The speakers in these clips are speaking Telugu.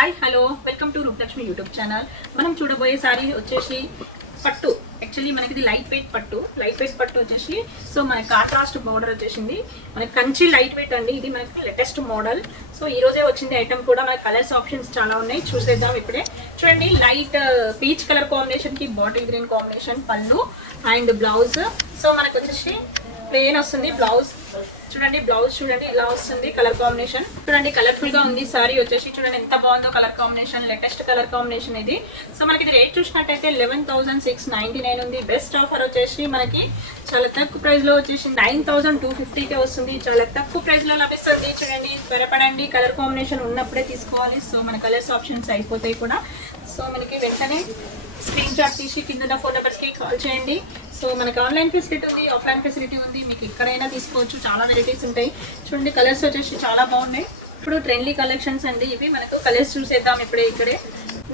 Hi hello welcome to Rupalakshmi YouTube channel. మనం చూడబోయే సారీ వచ్చేసి పట్టు. యాక్చువల్లీ మనకి ఇది లైట్ వెయిట్ పట్టు వచ్చేసి సో మనకి కాంట్రాస్ట్ బోర్డర్ వచ్చేసింది. మనకి కంచి లైట్ వెయిట్ అండి. ఇది మనకి లేటెస్ట్ మోడల్. సో ఈ రోజే వచ్చింది ఐటమ్ కూడా. మనకి కలర్స్ ఆప్షన్స్ చాలా ఉన్నాయి, చూసేద్దాం ఇప్పుడే. చూడండి, లైట్ పీచ్ కలర్ కాంబినేషన్ కి బాటిల్ గ్రీన్ కాంబినేషన్ పళ్ళు అండ్ బ్లౌజ్. సో మనకు వచ్చేసి ప్లెయిన్ వస్తుంది బ్లౌజ్. చూడండి బ్లౌజ్ చూడండి ఇలా వస్తుంది. కలర్ కాంబినేషన్ చూడండి, కలర్ఫుల్ గా ఉంది. సారీ వచ్చేసి చూడండి ఎంత బాగుందో colour combination, latest colour combination ఇది. సో మనకి ఇది రేట్ చూసినట్టయితే 11,699 ఉంది. బెస్ట్ ఆఫర్ వచ్చేసి మనకి చాలా తక్కువ ప్రైస్ లో వచ్చేసి 9,250కే వస్తుంది. చాలా తక్కువ ప్రైస్ లో లభిస్తుంది. చూడండి త్వరపడండి, కలర్ కాంబినేషన్ ఉన్నప్పుడే తీసుకోవాలి. సో మన కలర్స్ ఆప్షన్స్ అయిపోతాయి కూడా. సో మనకి వెంటనే స్క్రీన్ షాట్ తీసి కింద ఫోన్ నెంబర్స్కి కాల్ చేయండి. సో మనకి ఆన్లైన్ ఫెసిలిటీ ఉంది, ఆఫ్లైన్ ఫెసిలిటీ ఉంది. మీకు ఎక్కడైనా తీసుకోవచ్చు, చాలా వెరైటీస్ ఉంటాయి. చూడండి కలర్స్ వచ్చేసి చాలా బాగున్నాయి. ఇప్పుడు ట్రెండ్లీ కలెక్షన్స్ అండి ఇవి. మనకు కలర్స్ చూసేద్దాం ఇక్కడే.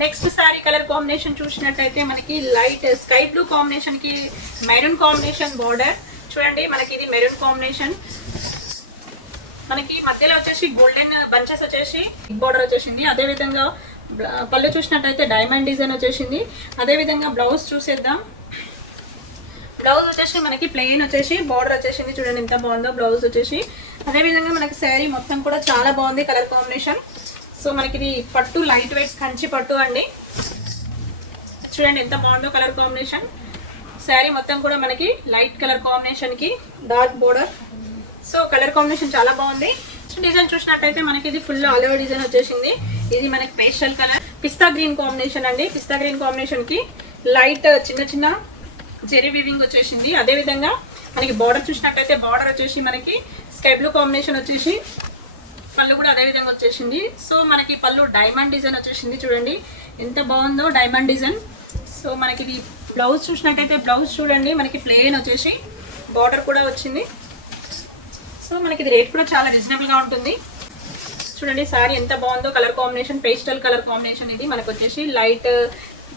నెక్స్ట్ సారీ కలర్ కాంబినేషన్ చూసినట్టయితే మనకి లైట్ స్కై బ్లూ కాంబినేషన్ కి మెరూన్ కాంబినేషన్ బార్డర్. చూడండి మనకి ఇది మెరూన్ కాంబినేషన్. మనకి మధ్యలో వచ్చేసి గోల్డెన్ బంచెస్ వచ్చేసి బార్డర్ వచ్చేసింది. అదేవిధంగా పళ్ళు చూసినట్టయితే డైమండ్ డిజైన్ వచ్చేసింది. అదేవిధంగా బ్లౌజ్ చూసేద్దాం. బ్లౌజ్ వచ్చేసి మనకి ప్లెయిన్ వచ్చేసి బార్డర్ వచ్చేసింది. చూడండి ఎంత బాగుందో బ్లౌజ్ వచ్చేసి. అదేవిధంగా మనకి శారీ మొత్తం కూడా చాలా బాగుంది కలర్ కాంబినేషన్. సో మనకి ఇది పట్టు లైట్ వెయిట్ కంచి పట్టు అండి. చూడండి ఎంత బాగుందో కలర్ కాంబినేషన్. శారీ మొత్తం కూడా మనకి లైట్ కలర్ కాంబినేషన్ కి dark border. So colour combination చాలా బాగుంది. డిజైన్ చూసినట్టయితే మనకి ఇది ఫుల్ ఆల్ ఓవర్ డిజైన్ వచ్చేసింది. ఇది మనకి పేస్టల్ కలర్ పిస్తా గ్రీన్ కాంబినేషన్ అండి. పిస్తా గ్రీన్ కాంబినేషన్ కి లైట్ చిన్న జెరీ వీవింగ్ వచ్చేసింది. అదేవిధంగా మనకి బార్డర్ చూసినట్టయితే బార్డర్ వచ్చేసి మనకి స్కై బ్లూ కాంబినేషన్ వచ్చేసి పళ్ళు కూడా అదే విధంగా వచ్చేసింది. సో మనకి పళ్ళు డైమండ్ డిజైన్ వచ్చేసింది. చూడండి ఎంత బాగుందో డైమండ్ డిజైన్. సో మనకి ఇది బ్లౌజ్ చూసినట్టయితే బ్లౌజ్ చూడండి మనకి ప్లెయిన్ వచ్చేసి బార్డర్ కూడా వచ్చింది. సో మనకి ఇది రేట్ కూడా చాలా రీజనబుల్ గా ఉంటుంది. చూడండి సారీ ఎంత బాగుందో colour combination, pastel colour combination. ఇది మనకు వచ్చేసి లైట్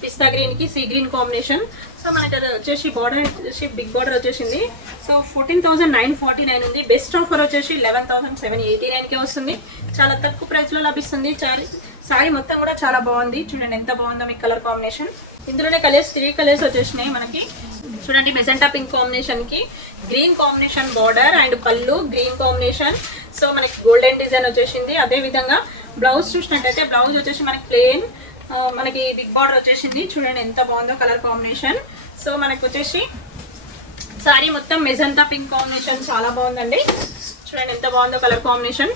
పిస్తా గ్రీన్ కి సీ గ్రీన్ కాంబినేషన్. సో మనకి అది వచ్చేసి బార్డర్ వచ్చేసి బిగ్ బార్డర్ వచ్చేసింది. సో 14,949 ఉంది. బెస్ట్ ఆఫర్ వచ్చేసి 11,789కే వస్తుంది. చాలా తక్కువ ప్రైస్ లో లభిస్తుంది. సారీ మొత్తం కూడా చాలా బాగుంది. చూడండి ఎంత బాగుందో మీకు కలర్ కాంబినేషన్. ఇందులోనే కలర్స్ 3 కలర్స్ వచ్చేసినాయి మనకి. చూడండి మెజెంటా పింక్ కాంబినేషన్ కి గ్రీన్ కాంబినేషన్ బార్డర్ అండ్ పళ్ళు గ్రీన్ కాంబినేషన్. సో మనకి గోల్డెన్ డిజైన్ వచ్చేసింది. అదే విధంగా బ్లౌజ్ చూసినట్టయితే బ్లౌజ్ వచ్చేసి మనకి ప్లెయిన్ మనకి బిగ్ బార్డర్ వచ్చేసింది. చూడండి ఎంత బాగుందో కలర్ కాంబినేషన్. సో మనకి వచ్చేసి సారీ మొత్తం మెజెంటా పింక్ కాంబినేషన్ చాలా బాగుందండి. చూడండి ఎంత బాగుందో కలర్ కాంబినేషన్.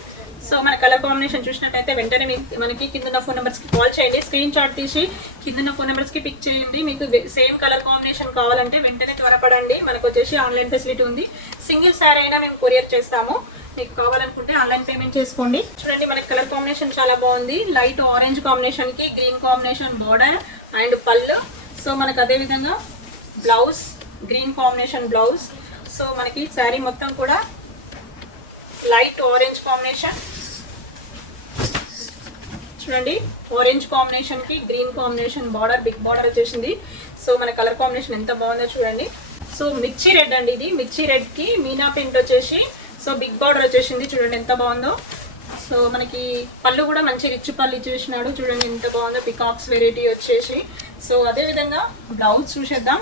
సో మన కలర్ కాంబినేషన్ చూసినట్టయితే వెంటనే మనకి కింద ఫోన్ నెంబర్స్కి కాల్ చేయండి. స్క్రీన్ షాట్ తీసి కింద ఫోన్ నెంబర్స్కి పిక్ చేయండి. మీకు సేమ్ కలర్ కాంబినేషన్ కావాలంటే వెంటనే త్వరపడండి. మనకు వచ్చేసి ఆన్లైన్ ఫెసిలిటీ ఉంది. సింగిల్ శారీ అయినా మేము కొరియర్ చేస్తాము. మీకు కావాలనుకుంటే ఆన్లైన్ పేమెంట్ చేసుకోండి. చూడండి మనకి కలర్ కాంబినేషన్ చాలా బాగుంది. లైట్ ఆరెంజ్ కాంబినేషన్ కి గ్రీన్ కాంబినేషన్ బార్డర్ అండ్ పళ్ళు. సో మనకు అదే విధంగా blouse green combination blouse. So మనకి శారీ మొత్తం కూడా లైట్ ఆరెంజ్ కాంబినేషన్. చూడండి ఆరెంజ్ కాంబినేషన్ కి green combination border big border వచ్చేసింది. సో మన కలర్ కాంబినేషన్ ఎంత బాగుందో చూడండి. సో మిర్చి రెడ్ అండి. ఇది మిర్చి రెడ్ కి మీనా ప్రింట్ వచ్చేసి సో బిగ్ బార్డర్ వచ్చేసింది. చూడండి ఎంత బాగుందో. సో మనకి పళ్ళు కూడా మంచి రిచ్ పళ్ళు ఇచ్చేసినాడు. చూడండి ఎంత బాగుందో పికాక్స్ వెరైటీ వచ్చేసి. సో అదే విధంగా బ్లౌజ్ చూసేద్దాం.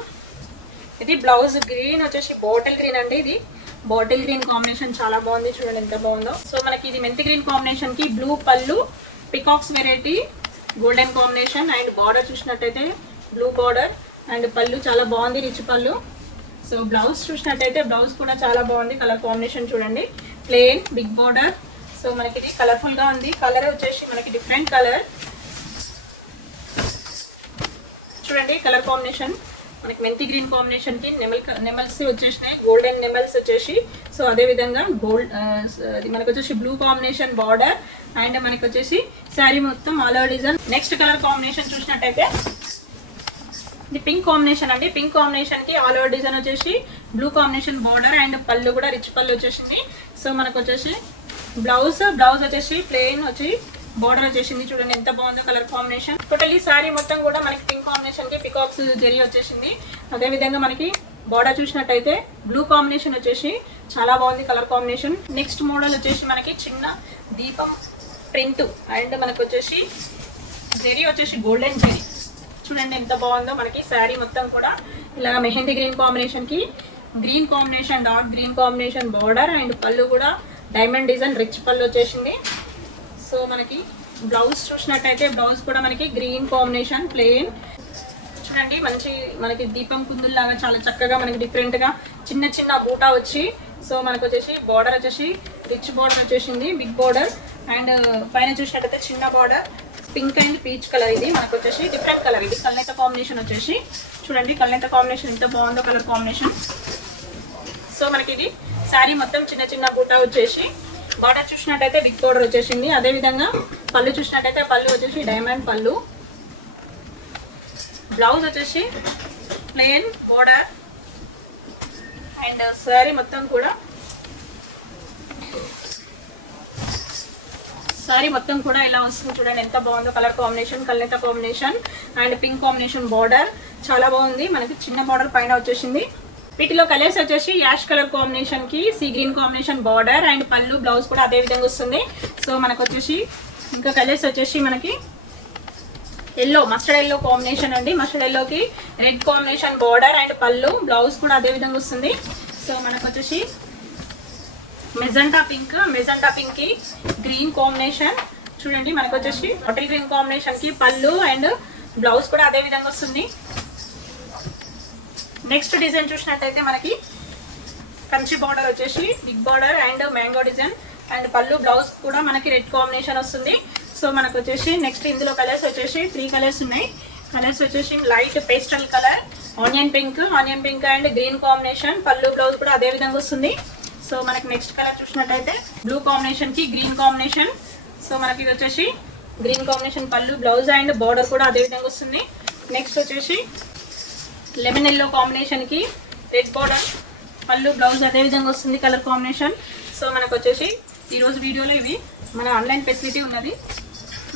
ఇది బ్లౌజ్ గ్రీన్ వచ్చేసి బాటిల్ గ్రీన్ అండి. ఇది బాటిల్ గ్రీన్ కాంబినేషన్ చాలా బాగుంది. చూడండి ఎంత బాగుందో. సో మనకి ఇది మెంతి గ్రీన్ కాంబినేషన్ కి బ్లూ పళ్ళు peacocks variety golden combination and border చూసినట్టయితే బ్లూ బార్డర్ అండ్ పళ్ళు చాలా బాగుంది రిచ్ పళ్ళు. సో బ్లౌజ్ చూసినట్టయితే బ్లౌజ్ కూడా చాలా బాగుంది. కలర్ కాంబినేషన్ చూడండి ప్లెయిన్ బిగ్ బార్డర్. సో మనకి ఇది కలర్ఫుల్ గా ఉంది. కలర్ వచ్చేసి మనకి డిఫరెంట్ కలర్. చూడండి కలర్ కాంబినేషన్ మనకి మెంతి గ్రీన్ కాంబినేషన్ కి నెమల్స్ వచ్చేసినాయి. గోల్డెన్ నెమల్స్ వచ్చేసి. సో అదే విధంగా మనకి వచ్చేసి బ్లూ కాంబినేషన్ బార్డర్ అండ్ మనకి వచ్చేసి శారీ మొత్తం all over design. Next colour combination చూసినట్టయితే ఇది పింక్ కాంబినేషన్ అండి. పింక్ కాంబినేషన్ కి ఆల్ ఓవర్ డిజైన్ వచ్చేసి బ్లూ కాంబినేషన్ బార్డర్ అండ్ పళ్ళు కూడా రిచ్ పళ్ళు వచ్చేసింది. సో మనకు వచ్చేసి బ్లౌజ్ వచ్చేసి ప్లెయిన్ వచ్చి బార్డర్ వచ్చేసింది. చూడండి ఎంత బాగుందో కలర్ కాంబినేషన్. టోటల్లీ సారీ మొత్తం కూడా మనకి పింక్ కాంబినేషన్ కి పికాక్స్ జెరీ వచ్చేసింది. అదే విధంగా మనకి బార్డర్ చూసినట్టయితే బ్లూ కాంబినేషన్ వచ్చేసి చాలా బాగుంది కలర్ కాంబినేషన్. నెక్స్ట్ మోడల్ వచ్చేసి మనకి చిన్న దీపం ప్రింట్ అండ్ మనకు వచ్చేసి జెరీ వచ్చేసి గోల్డెన్ జెరీ. చూడండి ఎంత బాగుందో మనకి శారీ మొత్తం కూడా ఇలా మెహందీ గ్రీన్ కాంబినేషన్కి green combination dark green combination border and పళ్ళు కూడా డైమండ్ డిజైన్ రిచ్ పళ్ళు వచ్చేసింది. సో మనకి బ్లౌజ్ చూసినట్టయితే బ్లౌజ్ కూడా మనకి గ్రీన్ కాంబినేషన్ ప్లెయిన్. చూడండి మంచి మనకి దీపం కుందుల్లాగా చాలా చక్కగా మనకి డిఫరెంట్గా చిన్న చిన్న బూటా వచ్చి సో మనకు వచ్చేసి బార్డర్ వచ్చేసి రిచ్ బార్డర్ వచ్చేసింది బిగ్ బార్డర్ అండ్ పైన చూసినట్టయితే చిన్న border pink and peach colour. ఇది మనకు వచ్చేసి డిఫరెంట్ కలర్. ఇది కల్నేత కాంబినేషన్ వచ్చేసి చూడండి కల్నేత కాంబినేషన్ ఎంత బాగుందో కలర్ కాంబినేషన్. సో మనకి ఇది శారీ మొత్తం చిన్న చిన్న బూటా వచ్చేసి బార్డర్ చూసినట్టయితే బిగ్ బార్డర్ వచ్చేసింది. అదేవిధంగా పళ్ళు చూసినట్టయితే పళ్ళు వచ్చేసి డైమండ్ పళ్ళు. బ్లౌజ్ వచ్చేసి ప్లెయిన్ బార్డర్ అండ్ శారీ మొత్తం కూడా ఇలా వస్తుంది. చూడండి ఎంత బాగుందో కలర్ కాంబినేషన్ కల్నేత combination and pink combination border చాలా బాగుంది. మనకి చిన్న బార్డర్ పైన వచ్చేసింది. వీటిలో కలర్స్ వచ్చేసి యాష్ కలర్ కాంబినేషన్ కి sea green combination border and పళ్ళు బ్లౌజ్ కూడా అదే విధంగా వస్తుంది. సో మనకు వచ్చేసి ఇంకా కలర్స్ వచ్చేసి మనకి ఎల్లో మస్టర్డ్ ఎల్లో కాంబినేషన్ అండి. మస్టర్డ్ ఎల్లోకి రెడ్ కాంబినేషన్ బార్డర్ అండ్ పళ్ళు బ్లౌజ్ కూడా అదే విధంగా వస్తుంది. సో మనకు వచ్చేసి మెజెంటా పింక్ కి గ్రీన్ కాంబినేషన్ చూడండి మనకు వచ్చేసి బాటిల్ గ్రీన్ కాంబినేషన్ కి పళ్ళు అండ్ బ్లౌజ్ కూడా అదే విధంగా వస్తుంది. నెక్స్ట్ డిజైన్ చూసినట్టయితే మనకి కంచి బార్డర్ వచ్చేసి big border and mango design and పళ్ళు బ్లౌజ్ కూడా మనకి రెడ్ కాంబినేషన్ వస్తుంది. సో మనకు వచ్చేసి నెక్స్ట్ ఇందులో కలర్స్ వచ్చేసి 3 కలర్స్ ఉన్నాయి. కలర్స్ వచ్చేసి light pastel colour onion pink and green combination పళ్ళు బ్లౌజ్ కూడా అదే విధంగా వస్తుంది. సో మనకి నెక్స్ట్ కలర్ చూసినట్టయితే బ్లూ కాంబినేషన్ కి గ్రీన్ కాంబినేషన్. సో మనకి ఇది వచ్చేసి గ్రీన్ కాంబినేషన్ పళ్ళు బ్లౌజ్ అండ్ బార్డర్ కూడా అదే విధంగా వస్తుంది. నెక్స్ట్ వచ్చేసి లెమన్ ఎల్లో కాంబినేషన్ కి రెడ్ బార్డర్ పళ్ళు బ్లౌజ్ అదే విధంగా వస్తుంది కలర్ కాంబినేషన్. సో మనకు వచ్చేసి ఈరోజు వీడియోలో ఇవి మన ఆన్లైన్ ఫెసిలిటీ ఉన్నది.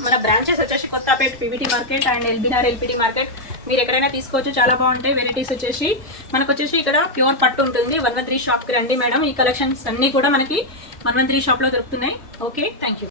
మన బ్రాంచెస్ వచ్చేసి Kothapet PVT market and LBR LPT market. మీరు ఎక్కడైనా తీసుకోవచ్చు, చాలా బాగుంటాయి వెరైటీస్ వచ్చేసి. మనకు వచ్చేసి ఇక్కడ ప్యూర్ పట్టు ఉంటుంది. 113 షాప్కి రండి మేడం. ఈ కలెక్షన్స్ అన్నీ కూడా మనకి 113 షాప్లో దొరుకుతున్నాయి. Okay, thank you.